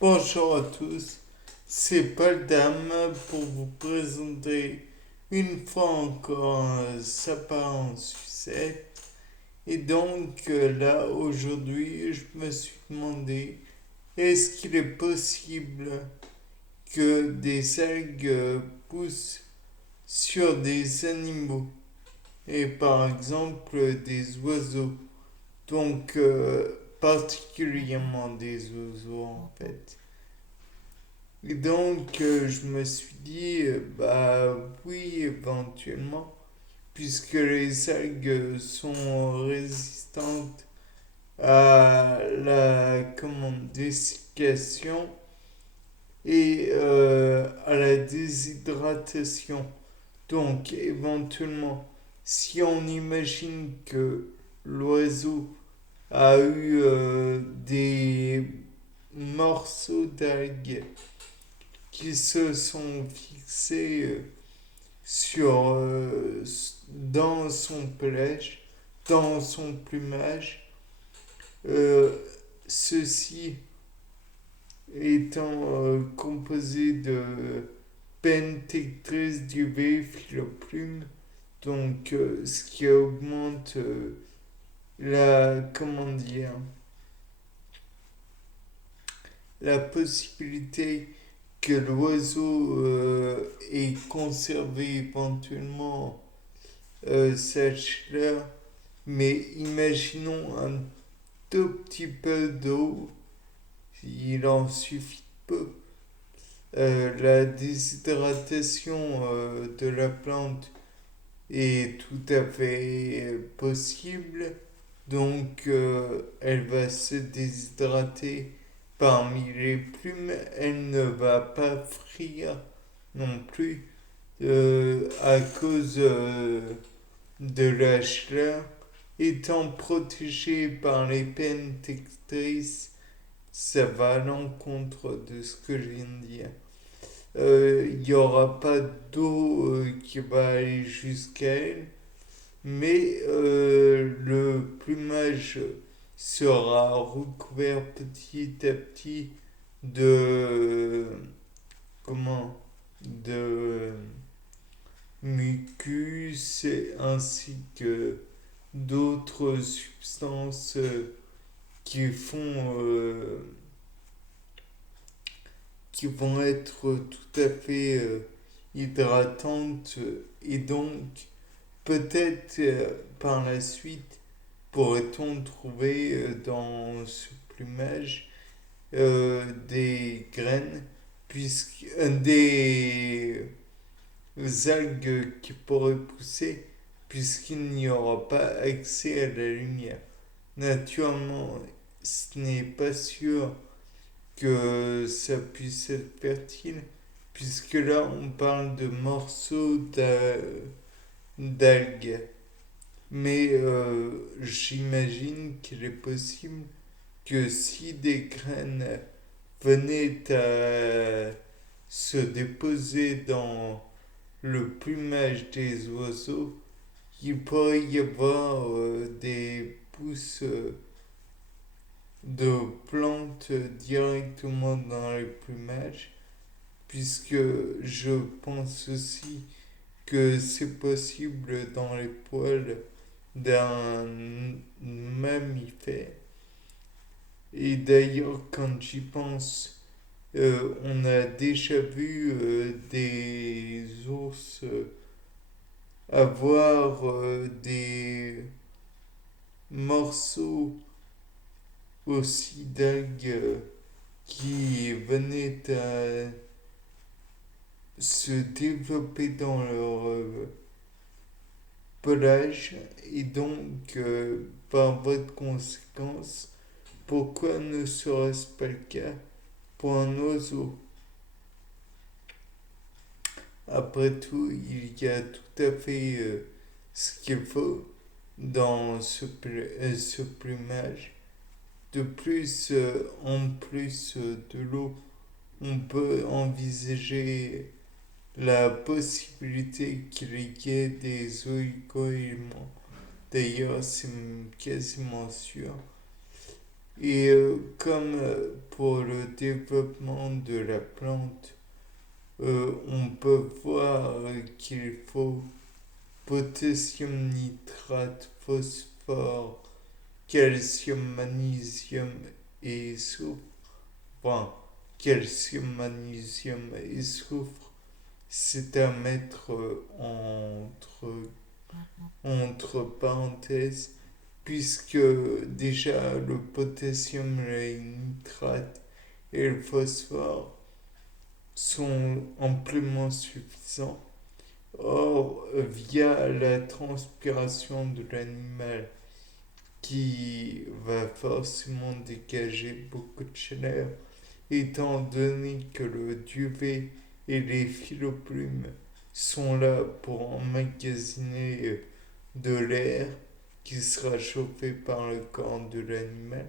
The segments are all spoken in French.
Bonjour à tous, c'est Paul Dame pour vous présenter une fois encore un sapin en sucette. Et donc là, aujourd'hui, je me suis demandé, est-ce qu'il est possible que des algues poussent sur des animaux, et par exemple des oiseaux, donc particulièrement des oiseaux en fait. Et donc, je me suis dit, bah oui, éventuellement, puisque les algues sont résistantes à la dessiccation et à la déshydratation. Donc, éventuellement, si on imagine que l'oiseau a eu des morceaux d'algues qui se sont fixés sur dans son pelage, dans son plumage, euh, ceci étant composé de pentectrice du filoplume, donc ce qui augmente la la possibilité que l'oiseau ait conservé éventuellement sa chaleur, mais imaginons un tout petit peu d'eau, il en suffit peu. La déshydratation de la plante est tout à fait possible, donc elle va se déshydrater parmi les plumes, elle ne va pas frire non plus à cause de la chaleur, étant protégée par les pennes textrices, ça va à l'encontre de ce que je viens de dire. Il n'y aura pas d'eau qui va aller jusqu'à elle, mais le plumage sera recouvert petit à petit de de mucus ainsi que d'autres substances qui font qui vont être tout à fait hydratantes et donc peut-être par la suite pourrait-on trouver dans ce plumage des graines puisque des algues qui pourraient pousser puisqu'il n'y aura pas accès à la lumière. Naturellement, ce n'est pas sûr que ça puisse être fertile, puisque là on parle de morceaux d'algues. Mais j'imagine qu'il est possible que si des graines venaient à se déposer dans le plumage des oiseaux, il pourrait y avoir des pousses de plantes directement dans les plumages, puisque je pense aussi que c'est possible dans les poils d'un mammifère. Et d'ailleurs, quand j'y pense, on a déjà vu des ours avoir des morceaux aussi d'algues qui venaient à se développer dans leur pelage et donc par voie de conséquence, pourquoi ne serait-ce pas le cas pour un oiseau? Après tout, il y a tout à fait ce qu'il faut dans ce plumage. De plus, en plus de l'eau, on peut envisager la possibilité qu'il y ait des oligo-éléments. D'ailleurs, c'est quasiment sûr. Et comme pour le développement de la plante, on peut voir qu'il faut potassium, nitrate, phosphore, calcium, magnésium et soufre. Enfin, calcium, magnésium et soufre, c'est à mettre entre parenthèses, puisque déjà le potassium, le nitrate et le phosphore sont amplement suffisants. Or, via la transpiration de l'animal qui va forcément dégager beaucoup de chaleur, étant donné que le duvet et les filoplumes sont là pour emmagasiner de l'air qui sera chauffé par le corps de l'animal,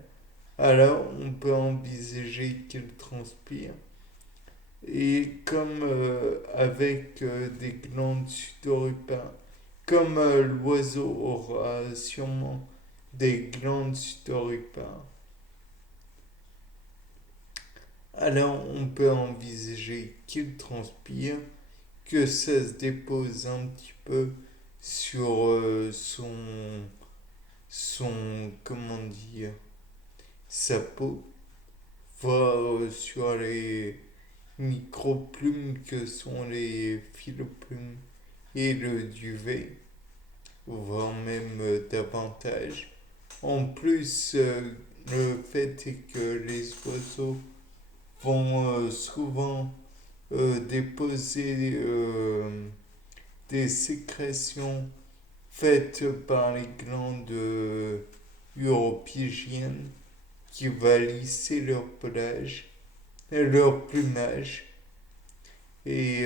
alors on peut envisager qu'il transpire. Et comme avec des glandes sudoripares, comme l'oiseau aura sûrement des glandes sudoripares, alors on peut envisager qu'il transpire, que ça se dépose un petit peu sur comment dire, sa peau, voire sur les microplumes que sont les filoplumes et le duvet, voire même davantage. En plus, le fait est que les oiseaux vont souvent déposer des sécrétions faites par les glandes uropygiennes qui va lisser leur plumage. Et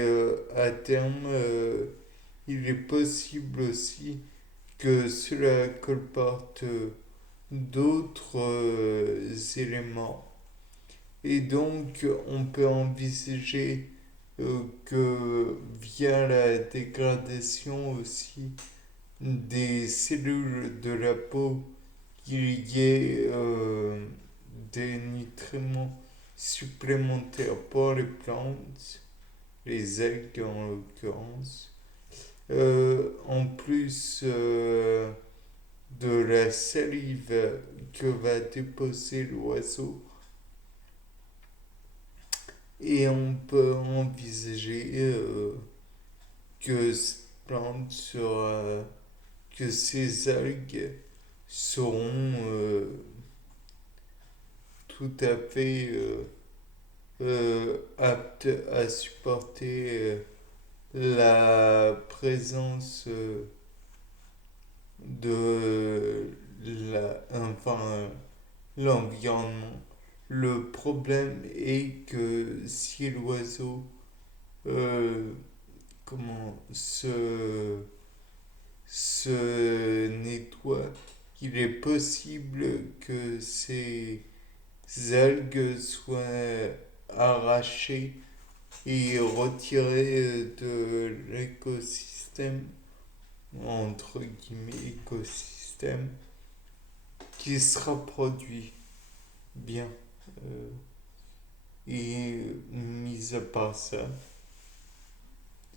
à terme, il est possible aussi que cela colporte d'autres éléments. Et donc, on peut envisager que via la dégradation aussi des cellules de la peau, qu'il y ait des nutriments supplémentaires pour les plantes, les algues en l'occurrence, en plus de la salive que va déposer l'oiseau. Et on peut envisager que cette plante sera, que ces algues seront tout à fait aptes à supporter la présence de l'environnement. Le problème est que si l'oiseau euh, comment se nettoie, il est possible que ces algues soient arrachées et retirées de l'écosystème, entre guillemets, écosystème, qui sera produit bien. Euh, et mis à part ça,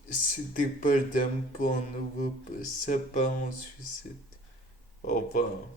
c'était pas le thème pour un nouveau sapin en sucette. Au revoir.